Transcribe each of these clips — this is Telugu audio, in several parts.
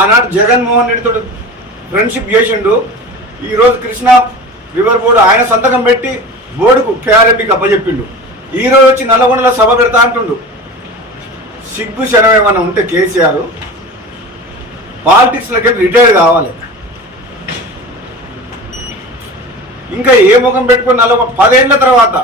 ఆనాడు జగన్మోహన్ రెడ్డితో ఫ్రెండ్షిప్ చేసిండు. ఈరోజు కృష్ణ రివర్ బోర్డు ఆయన సంతకం పెట్టి బోర్డుకు కేఆర్ఎంపీకి అప్పచెప్పిండు. ఈరోజు వచ్చి నల్లగొండలో సభ పెడతా అంటుండు. సిగ్గు శరం ఏమైనా ఉంటే కేసీఆర్ పాలిటిక్స్లోకి రిటైర్ కావాలి. ఇంకా ఏ ముఖం పెట్టుకుని నలభై పదేళ్ళ తర్వాత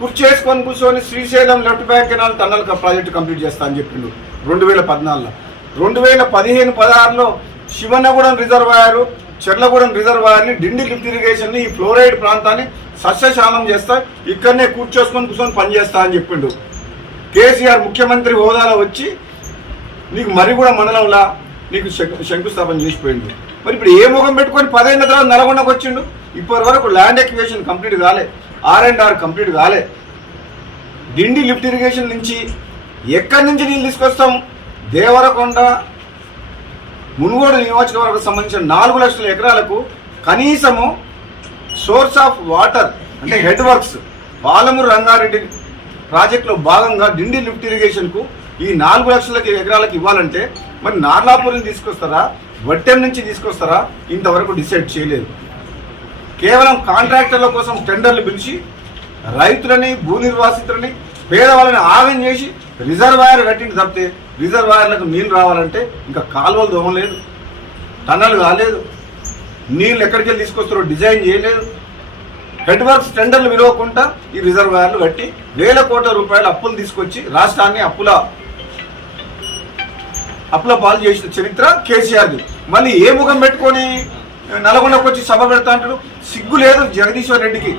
కుర్చీ వేసుకొని కూర్చొని Srisailam left bank canal tunnel project complete చేస్తా అని చెప్పిండు. రెండు వేల పద్నాలుగులో. రెండు వేల పదిహేను పదహారులో శివనగూడెం రిజర్వాయర్ చెర్లగూడెం రిజర్వాయర్ని డిండి లిఫ్ట్ ఇరిగేషన్ని ఈ ఫ్లోరైడ్ ప్రాంతాన్ని సస్యశాలం చేస్తా ఇక్కడనే కూర్చోసుకొని కూర్చొని పనిచేస్తా అని చెప్పిండు. కేసీఆర్ ముఖ్యమంత్రి హోదాలో వచ్చి నీకు మరిగూడ మండలంలా నీకు శంకు- శంకుస్థాపన చేసిపోయింది మరి ఇప్పుడు ఏ ముఖం పెట్టుకొని పదేళ్ళ తర్వాత నల్గొండకు వచ్చిండు? ఇప్పటి వరకు ల్యాండ్ ఎక్వివేషన్ కంప్లీట్ కాలే ఆర్ అండ్ ఆర్ కంప్లీట్ కాలే. డిండి లిఫ్ట్ ఇరిగేషన్ నుంచి ఎక్కడి నుంచి నీళ్ళు తీసుకొస్తాం? దేవరకొండ మునుగోడు నియోజకవర్గం సంబంధించిన నాలుగు లక్షల ఎకరాలకు కనీసము సోర్స్ ఆఫ్ వాటర్ అంటే హెడ్ వర్క్స్ పాలమూరు రంగారెడ్డి ప్రాజెక్టులో భాగంగా డిండి లిఫ్ట్ ఇరిగేషన్కు ఈ నాలుగు లక్షల ఎకరాలకు ఇవ్వాలంటే మరి నార్లాపూర్ని తీసుకొస్తారా? వట్టెం నుంచి తీసుకొస్తారా? ఇంతవరకు డిసైడ్ చేయలేదు. కేవలం కాంట్రాక్టర్ల కోసం టెండర్లు పిలిచి రైతులని భూ నిర్వాసితులని పేదవాళ్ళని ఆగం చేసి రిజర్వాయర్ కట్టింది తప్పితే రిజర్వాయర్లకు నీళ్ళు రావాలంటే ఇంకా కాలువలు దోమలేదు టన్నల్ కాలేదు నీళ్ళు ఎక్కడికి వెళ్ళి తీసుకొస్తారో డిజైన్ చేయలేదు. హెడ్ వర్క్స్ టెండర్లు విలువకుండా ఈ రిజర్వాయర్లు కట్టి వేల కోట్ల రూపాయల అప్పులు తీసుకొచ్చి రాష్ట్రాన్ని అప్పుల అప్పుల పాలు చేసిన చరిత్ర కేసీఆర్ది మళ్ళీ ఏ ముఖం పెట్టుకొని నల్గొండకు వచ్చి సభ పెడతా అంటాడు? సిగ్గు లేదు జగదీశ్వర్ రెడ్డికి.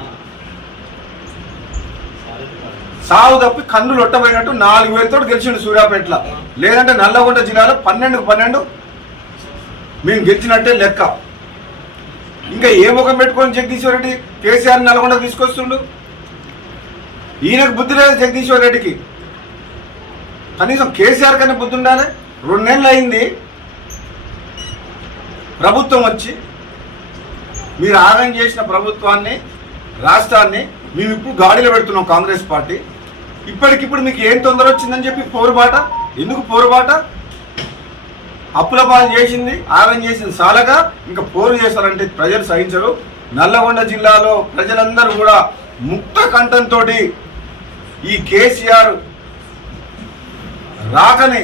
సాగు తప్పి కన్ను లొట్టబోయినట్టు నాలుగు వేలతో గెలిచిండు సూర్యాపేటలో. లేదంటే నల్లగొండ జిల్లాలో పన్నెండుకు పన్నెండు మేము గెలిచినట్టే లెక్క. ఇంకా ఏ ముఖం పెట్టుకొని జగదీశ్వర్ రెడ్డి కేసీఆర్ నల్గొండ తీసుకొస్తుండు? ఈయనకు బుద్ధి లేదు జగదీశ్వర్ రెడ్డికి. కనీసం కేసీఆర్ కన్నా బుద్ధి ఉండాలి. రెండేళ్ళు అయింది. ప్రభుత్వం వచ్చి మీరు ఆగం చేసిన ప్రభుత్వాన్ని రాష్ట్రాన్ని మేము ఇప్పుడు గాడిలో పెడుతున్నాం కాంగ్రెస్ పార్టీ. ఇప్పటికిప్పుడు మీకు ఏం తొందర వచ్చిందని చెప్పి పోరుబాట? ఎందుకు పోరుబాట? అప్పుల పాలు చేసింది ఆగం చేసింది సాలగా ఇంకా పోరు చేస్తారంటే ప్రజలు సహించరు. నల్లగొండ జిల్లాలో ప్రజలందరూ కూడా ముక్త కంఠంతో ఈ కేసీఆర్ రాకని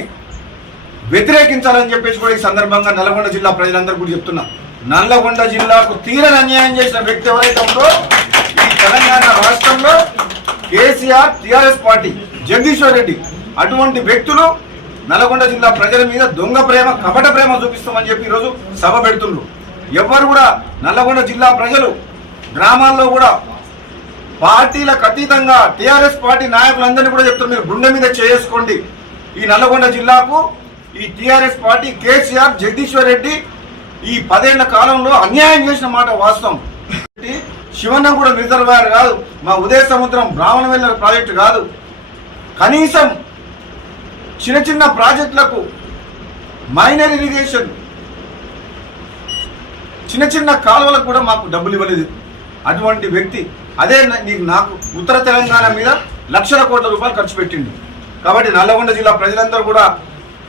వ్యతిరేకించాలని చెప్పేసి కూడా ఈ సందర్భంగా నల్లగొండ జిల్లా ప్రజలందరూ కూడా చెప్తున్నా. నల్లగొండ జిల్లాకు తీరని అన్యాయం చేసిన వ్యక్తి ఎవరైతే ఉందో ఈ తెలంగాణ రాష్ట్రంలో KCR TRS party Jagadishwar Reddy అటువంటి వ్యక్తులు నల్గొండ జిల్లా ప్రజల మీద దొంగ ప్రేమ కపట ప్రేమ చూపిస్తామని చెప్పి ఈరోజు సభ పెడుతుండ్రు. ఎవ్వరు కూడా నల్లగొండ జిల్లా ప్రజలు గ్రామాల్లో కూడా పార్టీలకు అతీతంగా టిఆర్ఎస్ పార్టీ నాయకులందరినీ కూడా చెప్తున్నారు. మీరు గుండె మీద చేసుకోండి. ఈ నల్లగొండ జిల్లాకు ఈ TRS party KCR Jagadishwar Reddy ఈ పదేళ్ళ కాలంలో అన్యాయం చేసిన మాట వాస్తవం. శివన్నగూడ రిజర్వాయర్ కాదు. మా ఉదయ సముద్రం బ్రాహ్మణవెల్లర ప్రాజెక్టు కాదు. కనీసం చిన్న చిన్న ప్రాజెక్టులకు మైనర్ ఇరిగేషన్ చిన్న చిన్న కాలువలకు కూడా మాకు డబ్బులు ఇవ్వలేదు. అటువంటి వ్యక్తి అదే నీకు నాకు ఉత్తర తెలంగాణ మీద లక్షల కోట్ల రూపాయలు ఖర్చు పెట్టింది కాబట్టి నల్లగొండ జిల్లా ప్రజలందరూ కూడా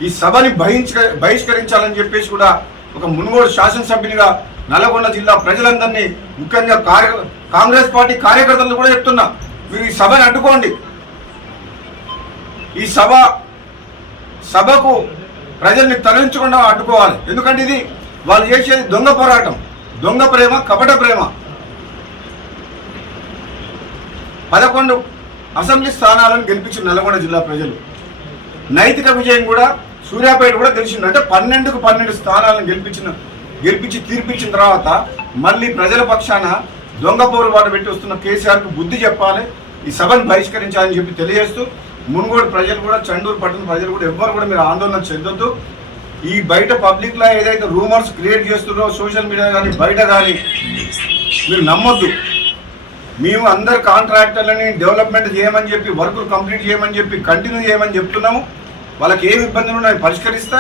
ఈ సభని బహిష్క బహిష్కరించాలని చెప్పేసి కూడా ఒక మునుగోడు శాసనసభ్యునిగా నల్గొండ జిల్లా ప్రజలందరినీ ముఖ్యంగా కార్య కాంగ్రెస్ పార్టీ కార్యకర్తలు కూడా చెప్తున్నా మీరు ఈ సభని అడ్డుకోండి. ఈ సభ సభకు ప్రజల్ని తరలించకుండా అడ్డుకోవాలి. ఎందుకంటే ఇది వాళ్ళు చేసేది దొంగ పోరాటం. దొంగ ప్రేమ కపట ప్రేమ. పదకొండు అసెంబ్లీ స్థానాలను గెలిపించిన నల్గొండ జిల్లా ప్రజలు. నైతిక విజయం కూడా సూర్యాపేట కూడా గెలిచింది అంటే పన్నెండుకు పన్నెండు స్థానాలను గెలిపించిన గెలిపించి తీర్పిచ్చిన తర్వాత మళ్ళీ ప్రజల పక్షాన దొంగ పోరుబాటు పెట్టి వస్తున్న కేసీఆర్కు బుద్ధి చెప్పాలి ఈ సభను బహిష్కరించాలని చెప్పి తెలియజేస్తూ మునుగోడు ప్రజలు కూడా చండూరు పట్టణ ప్రజలు కూడా ఎవ్వరు కూడా మీరు ఆందోళన చెందొద్దు. ఈ బయట పబ్లిక్లో ఏదైతే రూమర్స్ క్రియేట్ చేస్తున్నారో సోషల్ మీడియా కానీ బయట కానీ మీరు నమ్మొద్దు. మేము అందరు కాంట్రాక్టర్లని డెవలప్మెంట్ చేయమని చెప్పి వర్క్ కంప్లీట్ చేయమని చెప్పి కంటిన్యూ చేయమని చెప్తున్నాము. వాళ్ళకి ఏమి ఇబ్బందులు ఉన్నాయో పరిష్కరిస్తా.